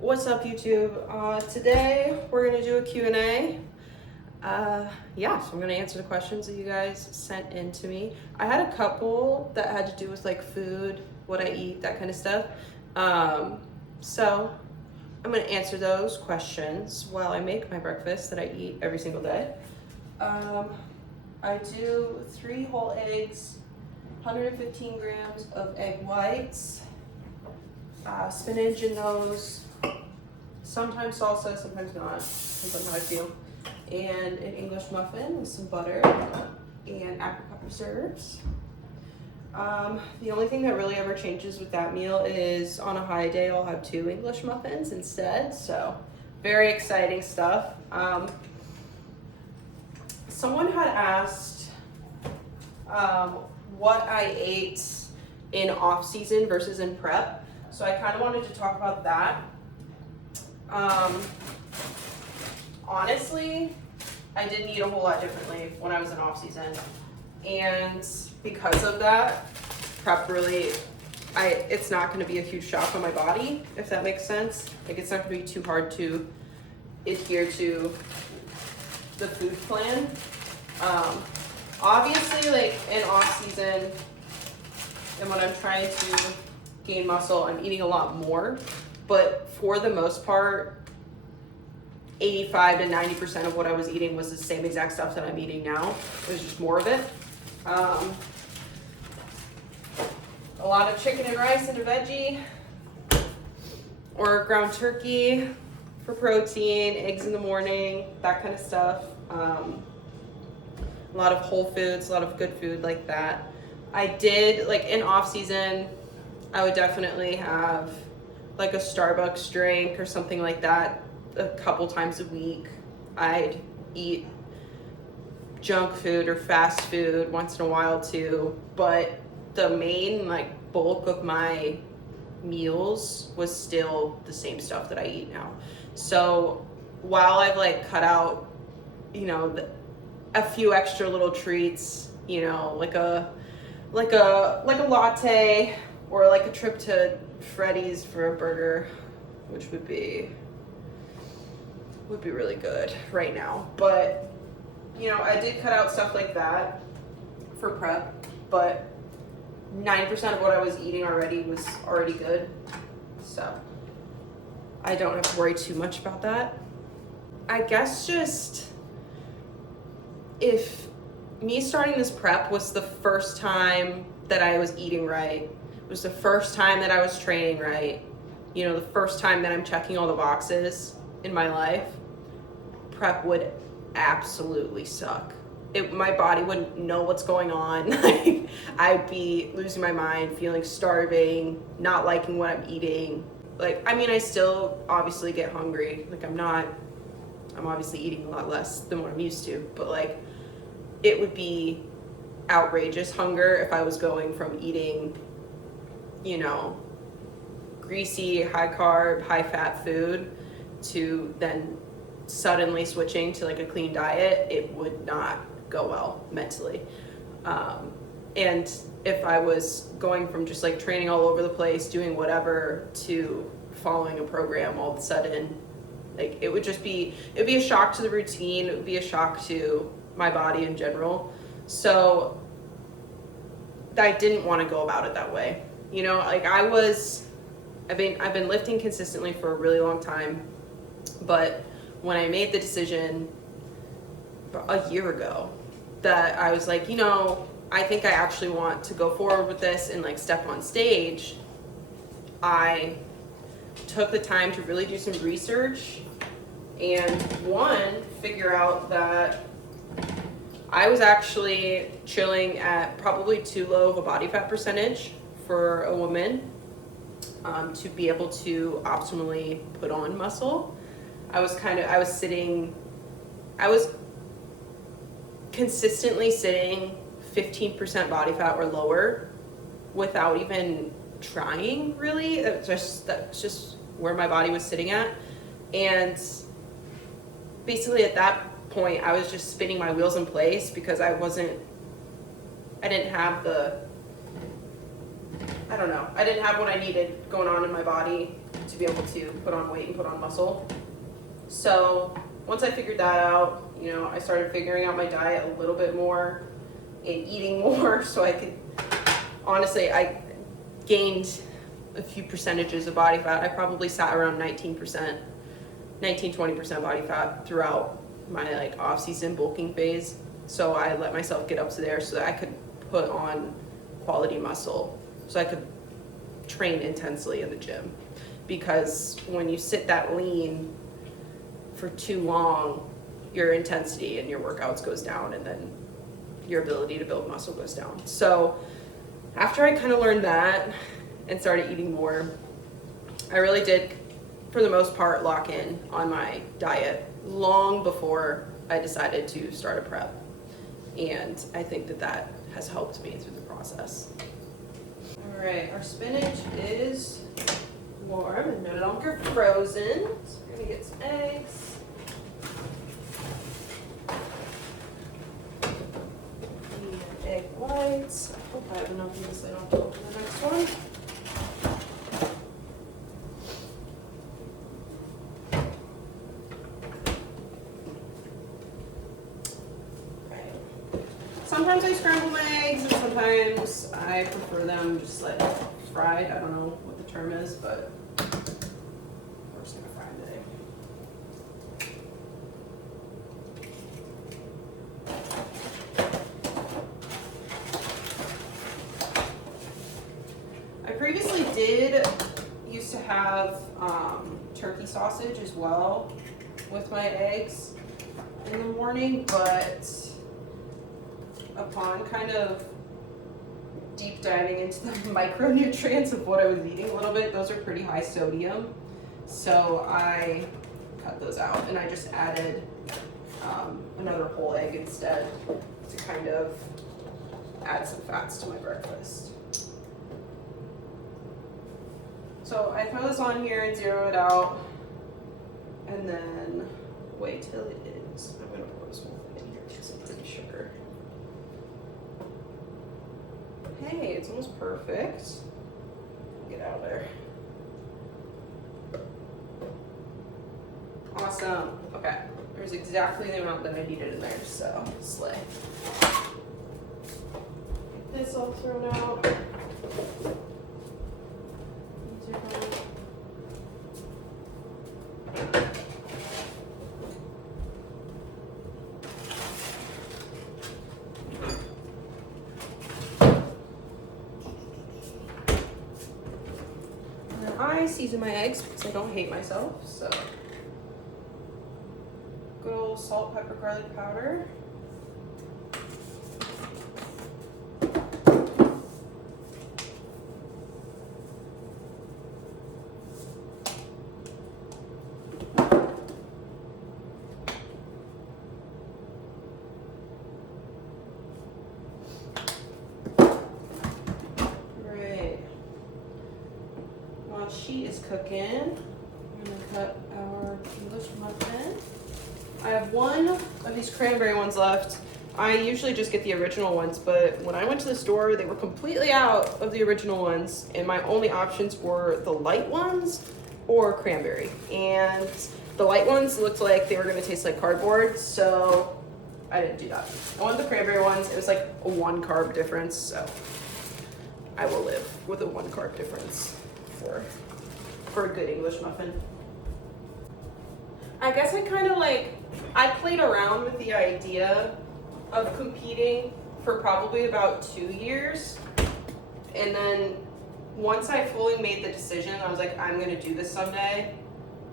What's up, YouTube? Today we're gonna do a Q&A. So I'm gonna answer the questions that you guys sent in to me. I had a couple that had to do with like food, what I eat, that kind of stuff. So I'm gonna answer those questions while I make my breakfast that I eat every single day. I do 3 whole eggs, 115 grams of egg whites, spinach in those, sometimes salsa, sometimes not, depends on how I feel, and an English muffin with some butter and apricot preserves. The only thing that really ever changes with that meal is on a high day I'll have 2 English muffins instead, so very exciting stuff. Someone had asked what I ate in off season versus in prep, so I kind of wanted to talk about that. Honestly, I didn't eat a whole lot differently when I was in off season, and because of that, prep really, it's not going to be a huge shock on my body, if that makes sense. Like, it's not going to be too hard to adhere to the food plan. Obviously, like in off season and when I'm trying to gain muscle, I'm eating a lot more, but for the most part, 85 to 90% of what I was eating was the same exact stuff that I'm eating now. It was just more of it. A lot of chicken and rice and a veggie, or ground turkey for protein, eggs in the morning, that kind of stuff. A lot of whole foods, a lot of good food like that. I did, like in off season, I would definitely have like a Starbucks drink or something like that a couple times a week. I'd eat junk food or fast food once in a while too, but the main like bulk of my meals was still the same stuff that I eat now. So while I've like cut out, you know, a few extra little treats, you know, like a latte, or like a trip to Freddy's for a burger, which would be really good right now. But, you know, I did cut out stuff like that for prep, but 90% of what I was eating already was already good. So I don't have to worry too much about that. I guess just if me starting this prep was the first time that I was eating right, it was the first time that I was training right, you know, the first time that I'm checking all the boxes in my life, prep would absolutely suck. My body wouldn't know what's going on. Like, I'd be losing my mind, feeling starving, not liking what I'm eating. Like, I mean, I still obviously get hungry. Like, I'm obviously eating a lot less than what I'm used to, but like, it would be outrageous hunger if I was going from eating, you know, greasy, high carb, high fat food to then suddenly switching to like a clean diet. It would not go well mentally. And if I was going from just like training all over the place, doing whatever, to following a program all of a sudden, like it'd be a shock to the routine. It would be a shock to my body in general. So I didn't want to go about it that way. You know, like I've been lifting consistently for a really long time, but when I made the decision a year ago that I was like, you know, I think I actually want to go forward with this and like step on stage, I took the time to really do some research and figure out that I was actually chilling at probably too low of a body fat percentage for a woman to be able to optimally put on muscle. I was consistently sitting 15% body fat or lower without even trying, really. That's just where my body was sitting at. And basically at that point, I was just spinning my wheels in place because I didn't have what I needed going on in my body to be able to put on weight and put on muscle. So once I figured that out, you know, I started figuring out my diet a little bit more and eating more so I could, honestly, I gained a few percentages of body fat. I probably sat around 19%, 20% body fat throughout my like off-season bulking phase. So I let myself get up to there so that I could put on quality muscle, so I could train intensely in the gym. Because when you sit that lean for too long, your intensity and your workouts goes down, and then your ability to build muscle goes down. So after I kind of learned that and started eating more, I really did, for the most part, lock in on my diet long before I decided to start a prep. And I think that that has helped me through the process. All right, our spinach is warm and no longer frozen. So we're gonna get some eggs. Egg whites. I hope I have enough of this. I don't have to open the next one. Right. Sometimes I scramble my eggs, and sometimes I prefer them just like fried. I don't know what the term is, but we're just gonna fry the egg. I previously used to have turkey sausage as well with my eggs in the morning, but upon kind of deep diving into the micronutrients of what I was eating a little bit, those are pretty high sodium. So I cut those out and I just added another whole egg instead to kind of add some fats to my breakfast. So I throw this on here and zero it out, and then wait till it is. I'm gonna pour this whole thing in here because I'm pretty sure. Hey, it's almost perfect. Get out of there. Awesome. Okay, there's exactly the amount that I needed in there, so slay. Get this all thrown out. I season my eggs because I don't hate myself, so good old salt, pepper, garlic powder. She is cooking. I'm gonna cut our English muffin. I have one of these cranberry ones left. I usually just get the original ones, but when I went to the store, they were completely out of the original ones, and my only options were the light ones or cranberry. And the light ones looked like they were gonna taste like cardboard, so I didn't do that. I wanted the cranberry ones. It was like a 1 carb difference, so I will live with a 1 carb difference for a good English muffin. I guess I kind of I played around with the idea of competing for probably about 2 years. And then once I fully made the decision, I was like, I'm gonna do this someday.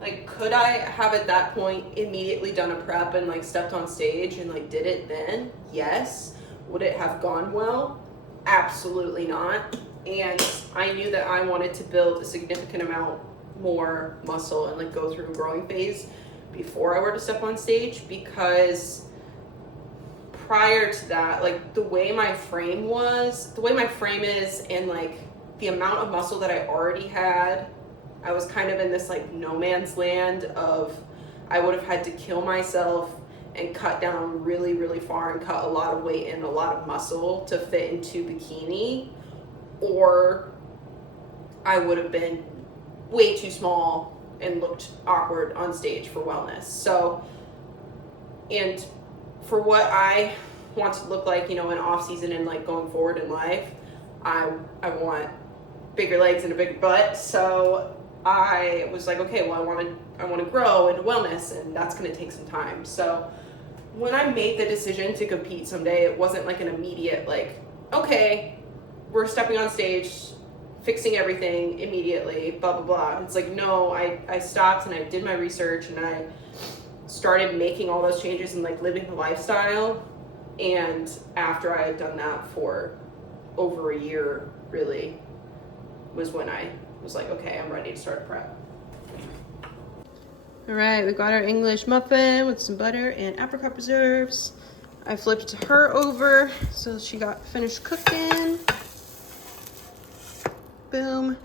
Like, could I have at that point immediately done a prep and stepped on stage and did it then? Yes. Would it have gone well? Absolutely not. And I knew that I wanted to build a significant amount more muscle and go through a growing phase before I were to step on stage, because prior to that, the way my frame is and the amount of muscle that I already had, I was kind of in this no man's land of I would have had to kill myself and cut down really, really far and cut a lot of weight and a lot of muscle to fit into bikini, or I would have been way too small and looked awkward on stage for wellness. So, and for what I want to look like, you know, in off season and like going forward in life, I want bigger legs and a bigger butt. So I was like, okay, well, I want to grow into wellness, and that's going to take some time. So when I made the decision to compete someday, it wasn't like an immediate, like, okay, we're stepping on stage, fixing everything immediately, blah, blah, blah. It's like, no, I stopped and I did my research and I started making all those changes and like living the lifestyle. And after I had done that for over a year, really, was when I was like, okay, I'm ready to start prep. All right, we got our English muffin with some butter and apricot preserves. I flipped her over so she got finished cooking. Boom.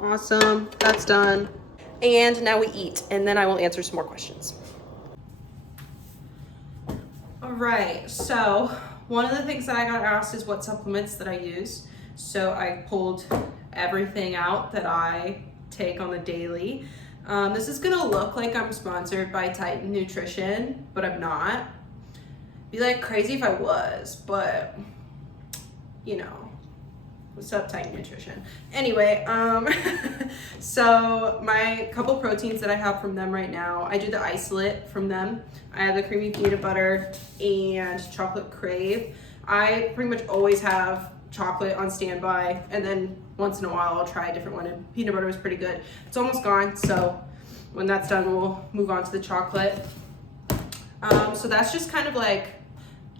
Awesome. That's done. And now we eat, and then I will answer some more questions. All right, so one of the things that I got asked is what supplements that I use. So I pulled everything out that I take on the daily. This is gonna look like I'm sponsored by Titan Nutrition, but I'm not. Be like crazy if I was, but you know, what's up, Titan Nutrition? Anyway, so my couple proteins that I have from them right now, I do the isolate from them. I have the creamy peanut butter and chocolate crave. I pretty much always have chocolate on standby, and then once in a while I'll try a different one, and peanut butter was pretty good. It's almost gone, so when that's done we'll move on to the chocolate. So that's just kind of like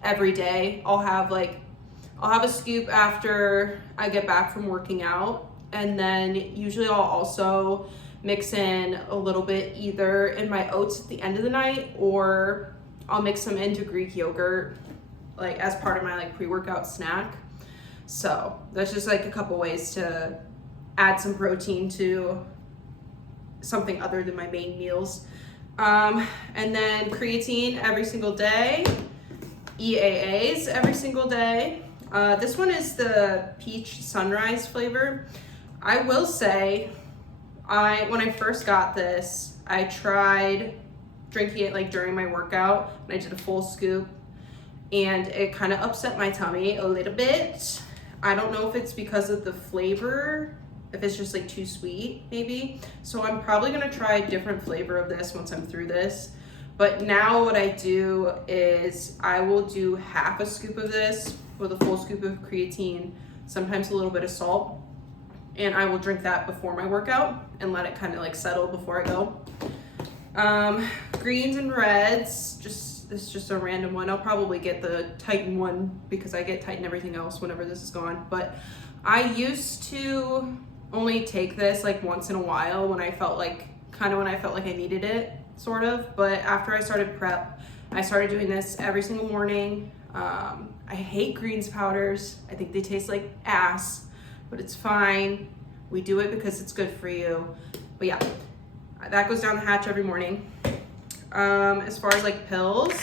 every day. I'll have a scoop after I get back from working out, and then usually I'll also mix in a little bit either in my oats at the end of the night, or I'll mix some into Greek yogurt like as part of my like pre-workout snack. So that's just like a couple ways to add some protein to something other than my main meals. And then creatine every single day, EAAs every single day. This one is the peach sunrise flavor. I will say, when I first got this, I tried drinking it like during my workout, and I did a full scoop, and it kind of upset my tummy a little bit. I don't know if it's because of the flavor, if it's just like too sweet maybe. So I'm probably gonna try a different flavor of this once I'm through this. But now what I do is I will do half a scoop of this with a full scoop of creatine, sometimes a little bit of salt, and I will drink that before my workout and let it kind of like settle before I go. Greens and reds, this is just a random one. I'll probably get the Titan one because I get Titan everything else whenever this is gone. But I used to only take this like once in a while when I felt like I needed it, sort of. But after I started prep, I started doing this every single morning. I hate greens powders. I think they taste like ass, but it's fine. We do it because it's good for you. But yeah, that goes down the hatch every morning. As far as like pills,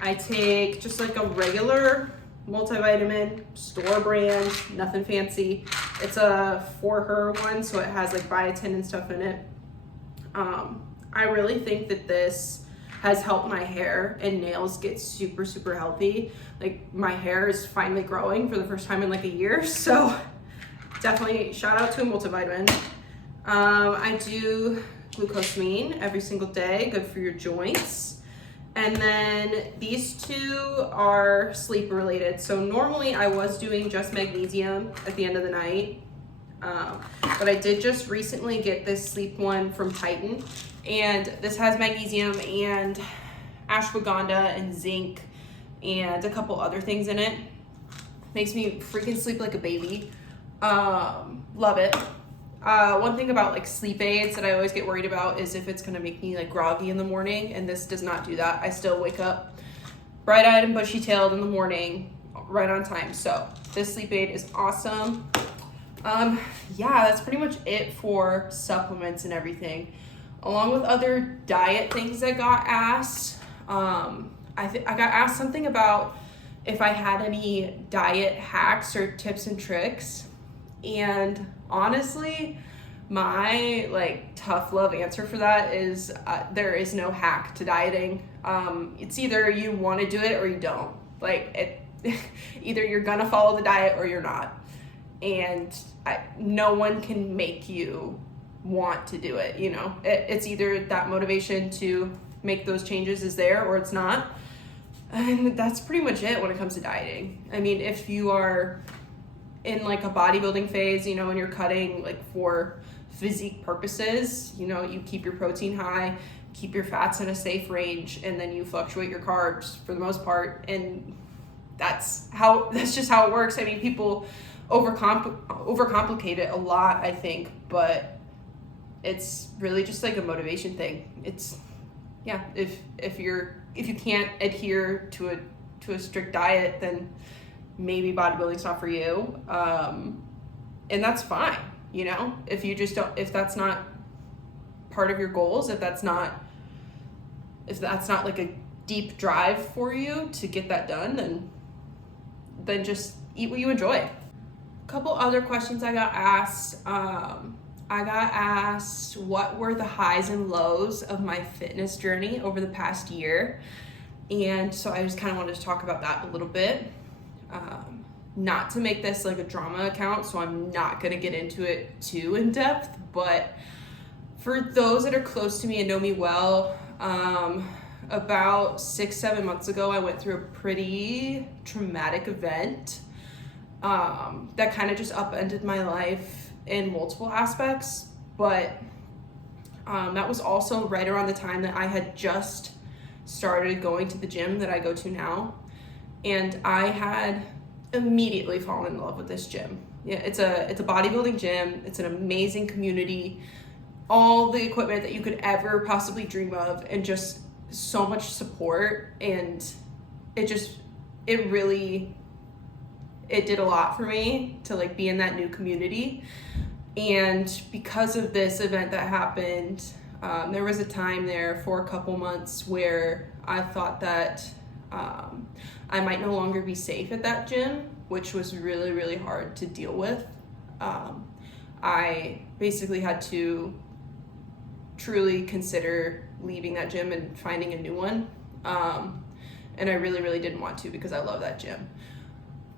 I take just like a regular multivitamin, store brand, nothing fancy. It's a For Her one, so it has like biotin and stuff in it. I really think that this has helped my hair and nails get super, super healthy. Like my hair is finally growing for the first time in like a year. So definitely shout out to a multivitamin. I do glucosamine every single day, good for your joints. And then these two are sleep related. So normally I was doing just magnesium at the end of the night. But I did just recently get this sleep one from Titan, and this has magnesium and ashwagandha and zinc and a couple other things in it. Makes me freaking sleep like a baby. Love it. One thing about like sleep aids that I always get worried about is if it's gonna make me like groggy in the morning, and this does not do that. I still wake up bright-eyed and bushy-tailed in the morning, right on time. So this sleep aid is awesome. Yeah, that's pretty much it for supplements and everything. Along with other diet things I got asked, I got asked something about if I had any diet hacks or tips and tricks. And honestly, My like tough love answer for that is there is no hack to dieting. It's either you want to do it or you don't. Like either you're gonna follow the diet or you're not. And no one can make you want to do it. You know, it's either that motivation to make those changes is there or it's not. And that's pretty much it when it comes to dieting. I mean, if you are in like a bodybuilding phase, you know, and you're cutting like for physique purposes, you know, you keep your protein high, keep your fats in a safe range, and then you fluctuate your carbs for the most part. And that's just how it works. I mean, people overcomplicate it a lot, I think, but it's really just like a motivation thing. It's, yeah, if you can't adhere to a strict diet, then maybe bodybuilding's not for you. And that's fine, you know, if that's not part of your goals, if that's not like a deep drive for you to get that done, then just eat what you enjoy. A couple other questions I got asked. I got asked what were the highs and lows of my fitness journey over the past year. And so I just kind of wanted to talk about that a little bit. Not to make this like a drama account, so I'm not going to get into it too in depth, but for those that are close to me and know me well, about 6-7 months ago, I went through a pretty traumatic event that kind of just upended my life in multiple aspects, but that was also right around the time that I had just started going to the gym that I go to now, and I had immediately fallen in love with this gym. Yeah, it's a bodybuilding gym. It's an amazing community, all the equipment that you could ever possibly dream of, and just so much support. And it did a lot for me to like be in that new community. And because of this event that happened, there was a time there for a couple months where I thought that I might no longer be safe at that gym, which was really, really hard to deal with. I basically had to truly consider leaving that gym and finding a new one. And I really, really didn't want to because I love that gym.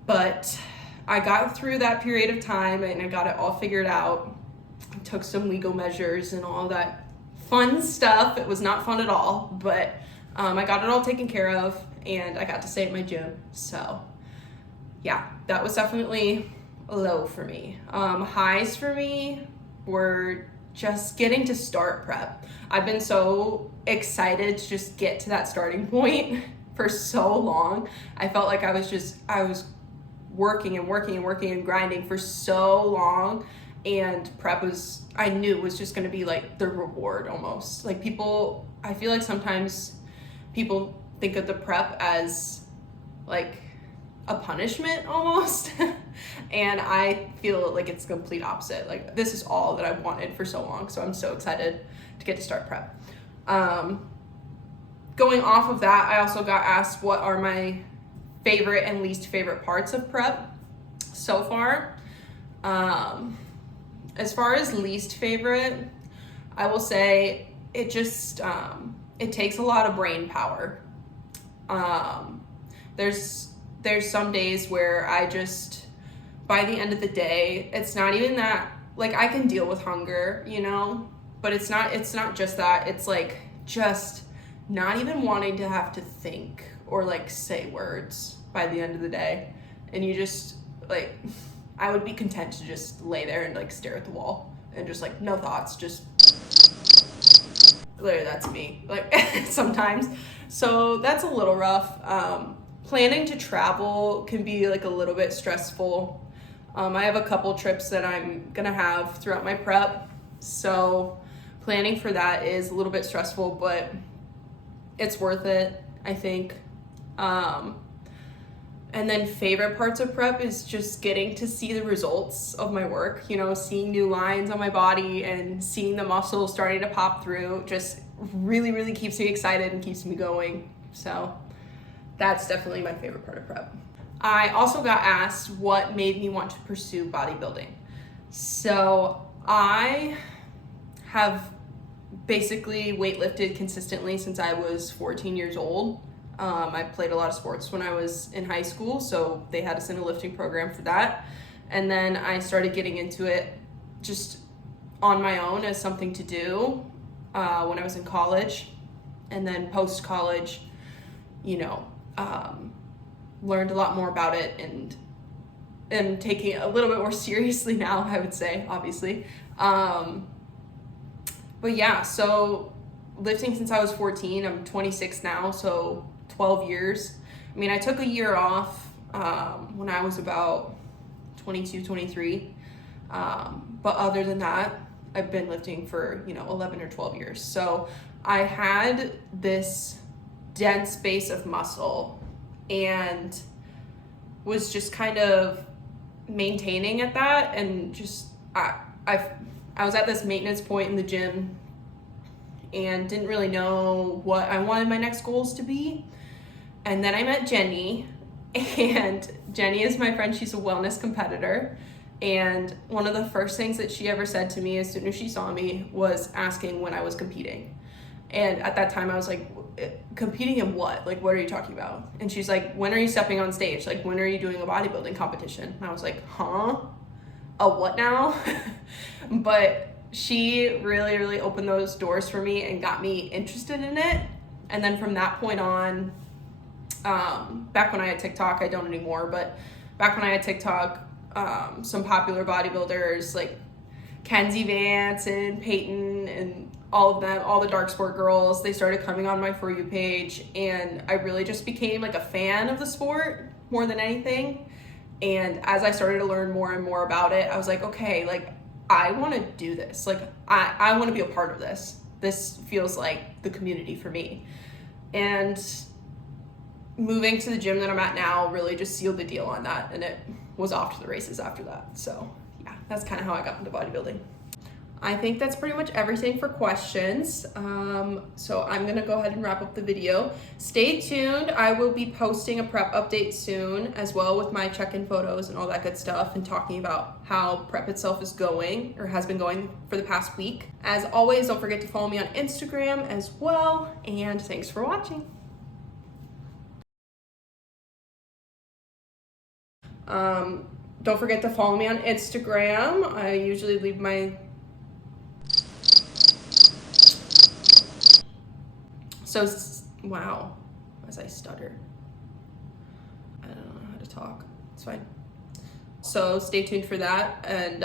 But I got through that period of time and I got it all figured out. I took some legal measures and all that fun stuff. It was not fun at all, but I got it all taken care of and I got to stay at my gym. So yeah, that was definitely low for me. Highs for me were just getting to start prep. I've been so excited to just get to that starting point for so long. I felt like I was working and grinding for so long, and prep I knew was just gonna be like the reward almost. Like I feel like sometimes people think of the prep as like a punishment almost. And I feel like it's the complete opposite. Like this is all that I've wanted for so long. So I'm so excited to get to start prep. Going off of that, I also got asked what are my favorite and least favorite parts of prep so far. As far as least favorite, I will say it just, it takes a lot of brain power. There's some days where I just, by the end of the day, it's not even that, like I can deal with hunger, you know, but it's not just that. It's like just not even wanting to have to think or like say words by the end of the day. And you just like, I would be content to just lay there and like stare at the wall and just like no thoughts, just literally that's me like sometimes. So that's a little rough. Planning to travel can be like a little bit stressful. I have a couple trips that I'm gonna have throughout my prep, so planning for that is a little bit stressful, but it's worth it, I think. And then favorite parts of prep is just getting to see the results of my work, you know, seeing new lines on my body and seeing the muscles starting to pop through just really, really keeps me excited and keeps me going. So that's definitely my favorite part of prep. I also got asked what made me want to pursue bodybuilding. So I have basically weightlifted consistently since I was 14 years old. I played a lot of sports when I was in high school, so they had us in a lifting program for that. And then I started getting into it just on my own as something to do when I was in college. And then post-college, learned a lot more about it and am taking it a little bit more seriously now, I would say, obviously. But yeah, so lifting since I was 14, I'm 26 now, so 12 years. I mean, I took a year off when I was about 22, 23. But other than that, I've been lifting for, 11 or 12 years. So I had this dense base of muscle and was just kind of maintaining at that, and just I was at this maintenance point in the gym and didn't really know what I wanted my next goals to be. And then I met Jenny, and Jenny is my friend. She's a wellness competitor. And one of the first things that she ever said to me as soon as she saw me was asking when I was competing. And at that time I was like, competing in what? Like, what are you talking about? And she's like, when are you stepping on stage? Like, when are you doing a bodybuilding competition? And I was like, huh? A what now? But she really, really opened those doors for me and got me interested in it. And then from that point on, back when I had TikTok, I don't anymore, but back when I had TikTok, some popular bodybuilders like Kenzie Vance and Peyton and all of them, all the dark sport girls, they started coming on my For You page, and I really just became like a fan of the sport more than anything. And as I started to learn more and more about it, I was like, okay, like I want to do this. Like I want to be a part of this. This feels like the community for me. And moving to the gym that I'm at now really just sealed the deal on that, and it was off to the races after that. So yeah, that's kind of how I got into bodybuilding. I think that's pretty much everything for questions. So I'm gonna go ahead and wrap up the video. Stay tuned. I will be posting a prep update soon as well, with my check-in photos and all that good stuff, and talking about how prep itself is going, or has been going for the past week. As always, don't forget to follow me on Instagram as well, and thanks for watching. Don't forget to follow me on Instagram. I usually leave my wow, as I stutter. I don't know how to talk. It's fine. So stay tuned for that, and